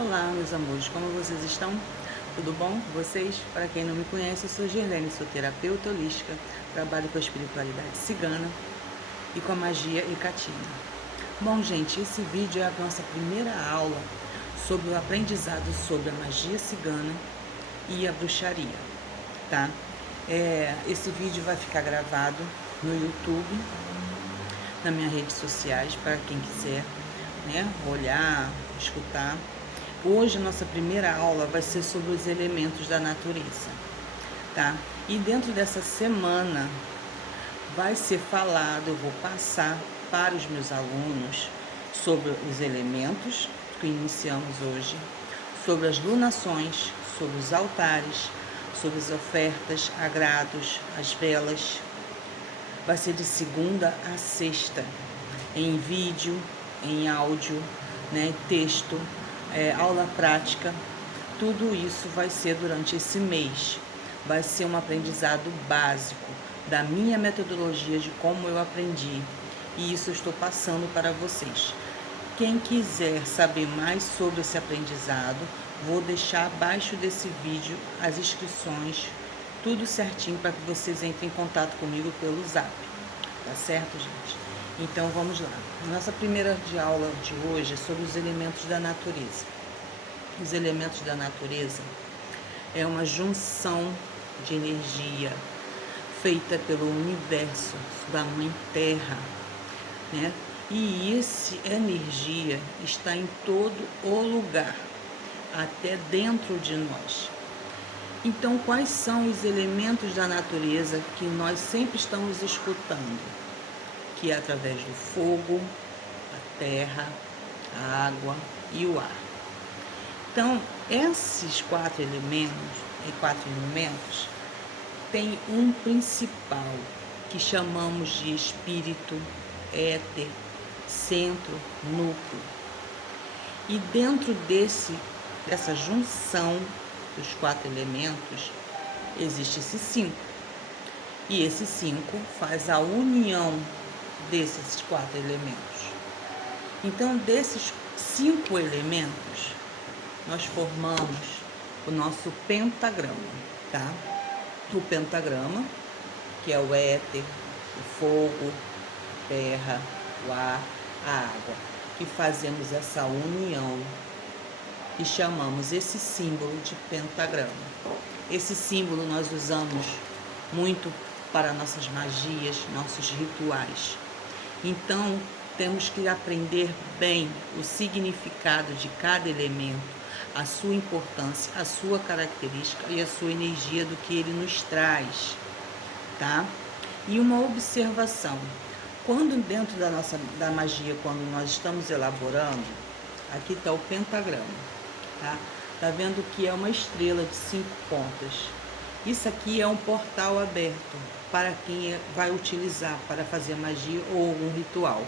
Olá, meus amores, como vocês estão? Tudo bom com vocês? Para quem não me conhece, eu sou Girlene, sou terapeuta holística, trabalho com a espiritualidade cigana e com a magia icatina. Bom, gente, esse vídeo é a nossa primeira aula sobre o aprendizado sobre a magia cigana e a bruxaria, tá? Esse vídeo vai ficar gravado no YouTube, nas minhas redes sociais, para quem quiser, né, olhar, escutar. Hoje, nossa primeira aula vai ser sobre os elementos da natureza, tá? E dentro dessa semana vai ser falado, eu vou passar para os meus alunos sobre os elementos que iniciamos hoje, sobre as lunações, sobre os altares, sobre as ofertas, agrados, as velas. Vai ser de segunda a sexta, em vídeo, em áudio, né, texto, aula prática. Tudo isso vai ser durante esse mês. Vai ser um aprendizado básico da minha metodologia de como eu aprendi. E isso eu estou passando para vocês. Quem quiser saber mais sobre esse aprendizado, vou deixar abaixo desse vídeo as inscrições, tudo certinho para que vocês entrem em contato comigo pelo Zap. Tá certo, gente? Então vamos lá. Nossa primeira aula de hoje é sobre os elementos da natureza. Os elementos da natureza é uma junção de energia feita pelo universo, da Mãe Terra, né? E essa energia está em todo o lugar, até dentro de nós. Então, quais são os elementos da natureza que nós sempre estamos escutando? Que é através do fogo, a terra, a água e o ar. Então, esses quatro elementos têm um principal que chamamos de espírito, éter, centro, núcleo. E dentro dessa junção dos quatro elementos, existe esse 5. E esse 5 faz a união desses quatro elementos. Então, desses 5 elementos, nós formamos o nosso pentagrama, tá? O pentagrama, que é o éter, o fogo, a terra, o ar, a água, e fazemos essa união e chamamos esse símbolo de pentagrama. Esse símbolo nós usamos muito para nossas magias, nossos rituais. Então, temos que aprender bem o significado de cada elemento, a sua importância, a sua característica e a sua energia do que ele nos traz, tá? E uma observação, quando dentro da magia, quando nós estamos elaborando, aqui está o pentagrama, tá? Tá vendo que é uma estrela de 5 pontas. Isso aqui é um portal aberto para quem vai utilizar para fazer magia ou algum ritual.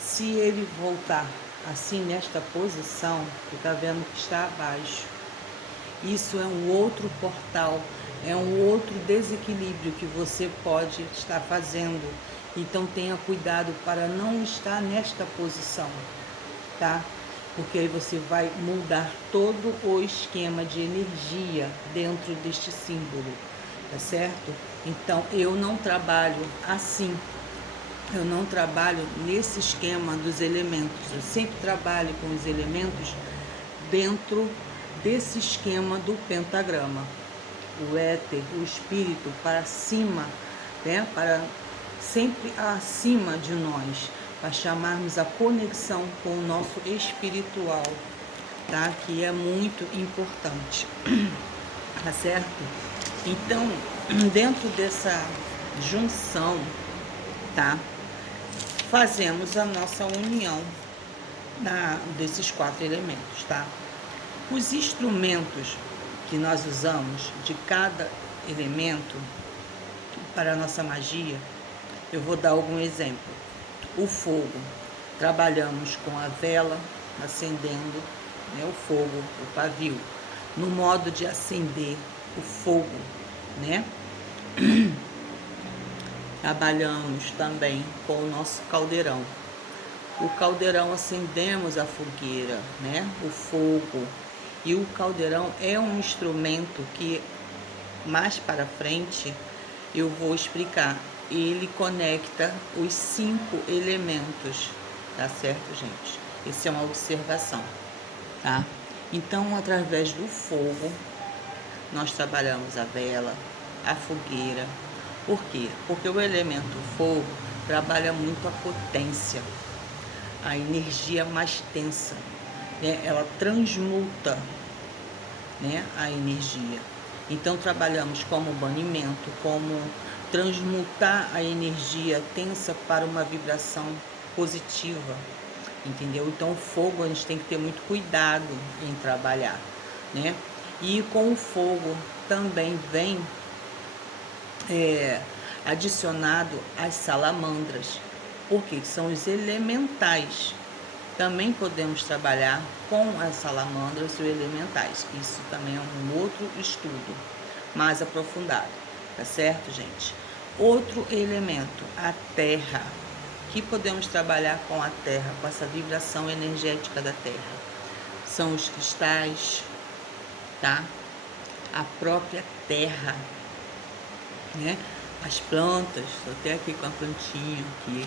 Se ele voltar assim nesta posição, você está vendo que está abaixo. Isso é um outro portal, é um outro desequilíbrio que você pode estar fazendo. Então tenha cuidado para não estar nesta posição, tá? Porque aí você vai mudar todo o esquema de energia dentro deste símbolo, tá certo? Então eu não trabalho assim. Eu não trabalho nesse esquema dos elementos. Eu sempre trabalho com os elementos dentro desse esquema do pentagrama. O éter, o espírito para cima, né? Para sempre acima de nós, para chamarmos a conexão com o nosso espiritual, tá? Que é muito importante, tá certo? Então, dentro dessa junção, tá? Fazemos a nossa união desses 4 elementos, tá? Os instrumentos que nós usamos de cada elemento para a nossa magia, eu vou dar algum exemplo. O fogo, trabalhamos com a vela, acendendo, né, o fogo, o pavio, no modo de acender o fogo, né? Trabalhamos também com o nosso caldeirão. O caldeirão acendemos a fogueira, né? O fogo. E o caldeirão é um instrumento que mais para frente eu vou explicar. Ele conecta os 5 elementos, tá certo, gente? Isso é uma observação, tá? Então, através do fogo, nós trabalhamos a vela, a fogueira. Por quê? Porque o elemento fogo trabalha muito a potência, a energia mais tensa, né? Ela transmuta, né, a energia. Então trabalhamos como banimento, como transmutar a energia tensa para uma vibração positiva, entendeu? Então o fogo a gente tem que ter muito cuidado em trabalhar, né? E com o fogo também vem adicionado as salamandras, porque são os elementais. Também podemos trabalhar com as salamandras e elementais. Isso também é um outro estudo mais aprofundado, tá certo, gente? Outro elemento, a terra. Que podemos trabalhar com a terra, com essa vibração energética da terra. São os cristais, tá? A própria terra, né? As plantas, estou até aqui com a plantinha aqui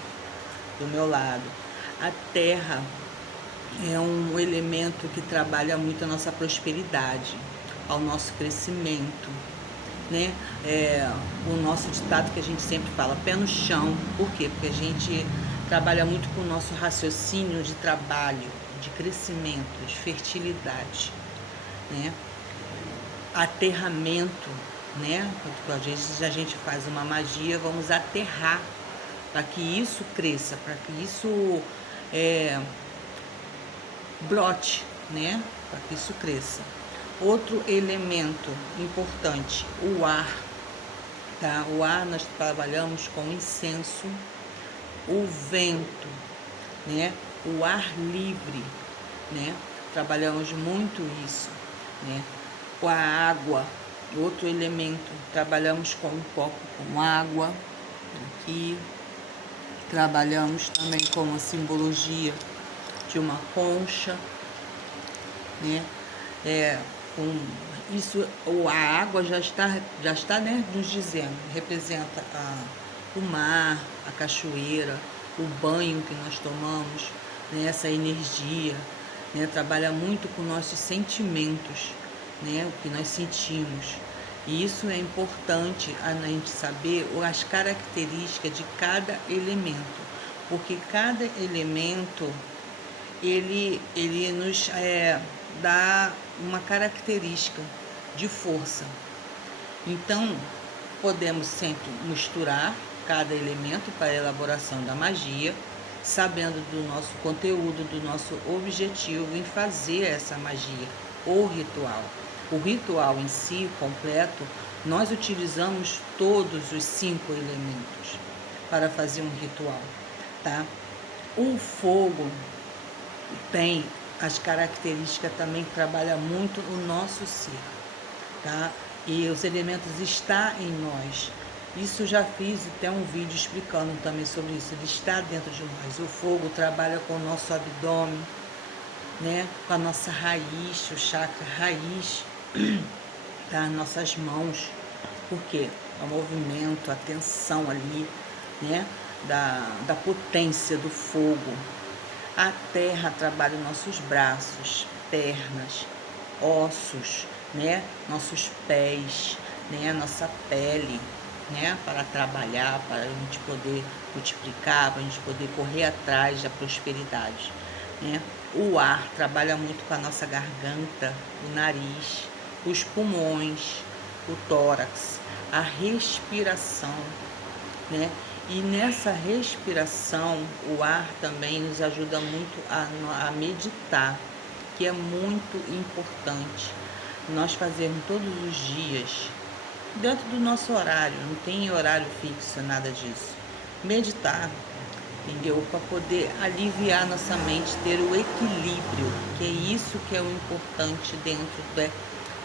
do meu lado. A terra é um elemento que trabalha muito a nossa prosperidade, ao nosso crescimento, né? O nosso ditado que a gente sempre fala, pé no chão. Por quê? Porque a gente trabalha muito com o nosso raciocínio de trabalho, de crescimento, de fertilidade, né? Aterramento, né? Às vezes a gente faz uma magia, vamos aterrar para que isso cresça, para que isso brote, né? Para que isso cresça. Outro elemento importante, o ar, tá? O ar nós trabalhamos com incenso, o vento, né? O ar livre, né? Trabalhamos muito isso, né? Com a água, outro elemento, trabalhamos com um copo com água, aqui. Trabalhamos também com a simbologia de uma concha, né? Isso, a água já está, né, nos dizendo, representa o mar, a cachoeira, o banho que nós tomamos, né, essa energia, né, trabalha muito com nossos sentimentos, né, o que nós sentimos. E isso é importante a gente saber as características de cada elemento, porque cada elemento ele nos dá uma característica de força. Então, podemos sempre misturar cada elemento para a elaboração da magia, sabendo do nosso conteúdo, do nosso objetivo em fazer essa magia ou ritual. O ritual em si, completo, nós utilizamos todos os 5 elementos para fazer um ritual, tá? O fogo tem as características também que trabalha muito o nosso ser, tá? E os elementos estão em nós. Isso já fiz até um vídeo explicando também sobre isso. Ele está dentro de nós. O fogo trabalha com o nosso abdômen, né? Com a nossa raiz, o chakra raiz, das nossas mãos. Por quê? O movimento, a tensão ali, né? Da potência do fogo. A terra trabalha os nossos braços, pernas, ossos, né? Nossos pés, né? Nossa pele, né? Para trabalhar, para a gente poder multiplicar, para a gente poder correr atrás da prosperidade, né? O ar trabalha muito com a nossa garganta, o nariz, os pulmões, o tórax, a respiração, né? E nessa respiração, o ar também nos ajuda muito a meditar, que é muito importante nós fazermos todos os dias, dentro do nosso horário, não tem horário fixo, nada disso. Meditar, entendeu? Para poder aliviar nossa mente, ter o equilíbrio, que é isso que é o importante dentro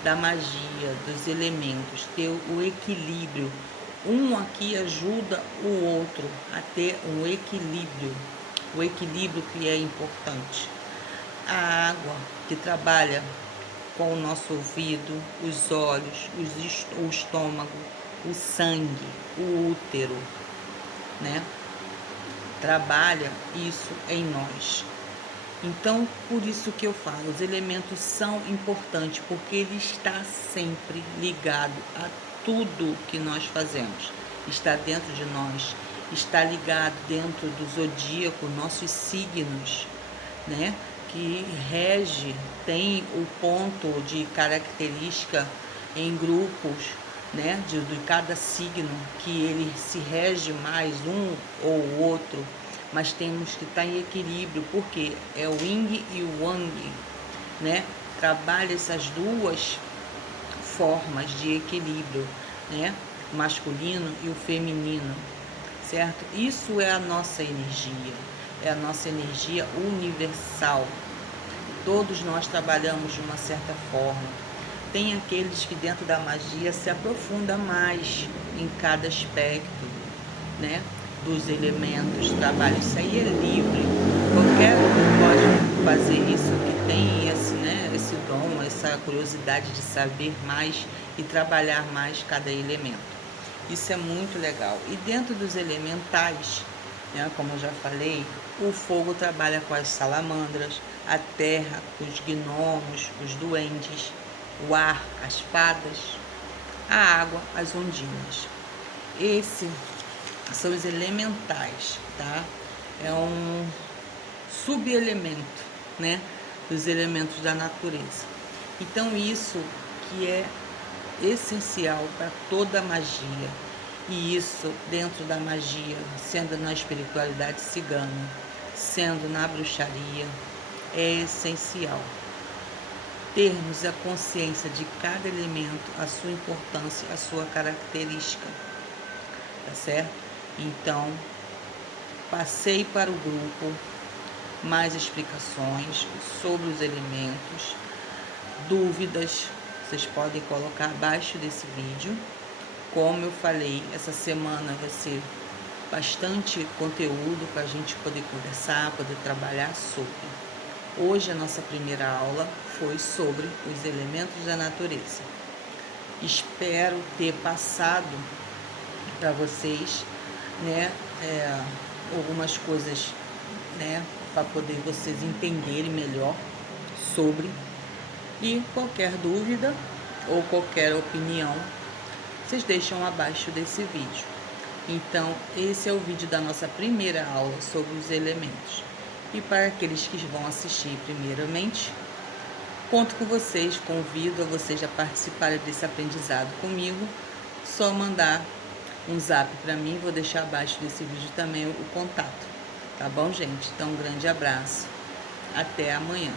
da magia, dos elementos, ter o equilíbrio. Um aqui ajuda o outro a ter um equilíbrio, o equilíbrio que é importante. A água, que trabalha com o nosso ouvido, os olhos, o estômago, o sangue, o útero, né? Trabalha isso em nós. Então, por isso que eu falo, os elementos são importantes, porque ele está sempre ligado a tudo que nós fazemos. Está dentro de nós, está ligado dentro do zodíaco, nossos signos, né? Que rege, tem o ponto de característica em grupos, né? De cada signo, que ele se rege mais um ou outro, mas temos que estar em equilíbrio, porque é o Yin e o Yang, né? Trabalha essas duas formas de equilíbrio, né? O masculino e o feminino, certo? Isso é a nossa energia, é a nossa energia universal. Todos nós trabalhamos de uma certa forma. Tem aqueles que dentro da magia se aprofunda mais em cada aspecto, né? Dos elementos, trabalho. Isso aí é livre. Qualquer um pode fazer isso, que tem esse, né, esse dom, essa curiosidade de saber mais e trabalhar mais cada elemento. Isso é muito legal. E dentro dos elementais, né, como eu já falei, o fogo trabalha com as salamandras, a terra, os gnomos, os duendes, o ar, as fadas, a água, as ondinas. Esses são os elementais, tá? É um subelemento, né, dos elementos da natureza. Então isso que é essencial para toda a magia, e isso dentro da magia, sendo na espiritualidade cigana, sendo na bruxaria, é essencial termos a consciência de cada elemento, a sua importância, a sua característica, tá certo? Então, passei para o grupo mais explicações sobre os elementos, dúvidas, vocês podem colocar abaixo desse vídeo. Como eu falei, essa semana vai ser bastante conteúdo para a gente poder conversar, poder trabalhar sobre. Hoje a nossa primeira aula foi sobre os elementos da natureza. Espero ter passado para vocês, né, algumas coisas, né, para poder vocês entenderem melhor sobre. E qualquer dúvida ou qualquer opinião, vocês deixam abaixo desse vídeo. Então, esse é o vídeo da nossa primeira aula sobre os elementos. E para aqueles que vão assistir primeiramente, conto com vocês, convido a vocês a participarem desse aprendizado comigo. Só mandar um zap para mim, vou deixar abaixo desse vídeo também o contato. Tá bom, gente? Então, um grande abraço. Até amanhã.